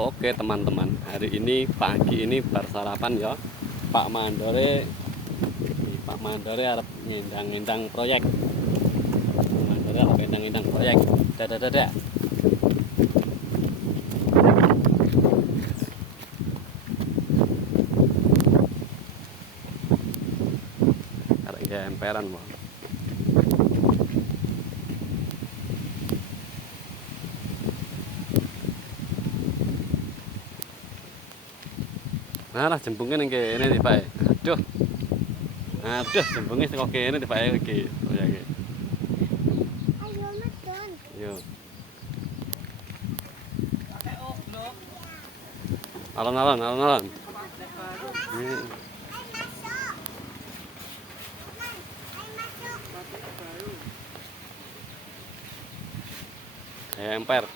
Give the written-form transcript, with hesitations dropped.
Oke teman-teman, hari ini pagi ini bar sarapan ya. Pak Mandore arep ngindang-ngindang proyek. Pak Mandore arep ngindang-ngindang proyek. Dadah. Arek emperan mau. Nah, jembungnya ning kene nih Pak. Aduh, jembungnya saka kene nih Pak iki proyeke. Ayo medon. Yo. Alon-alon. Ini emper.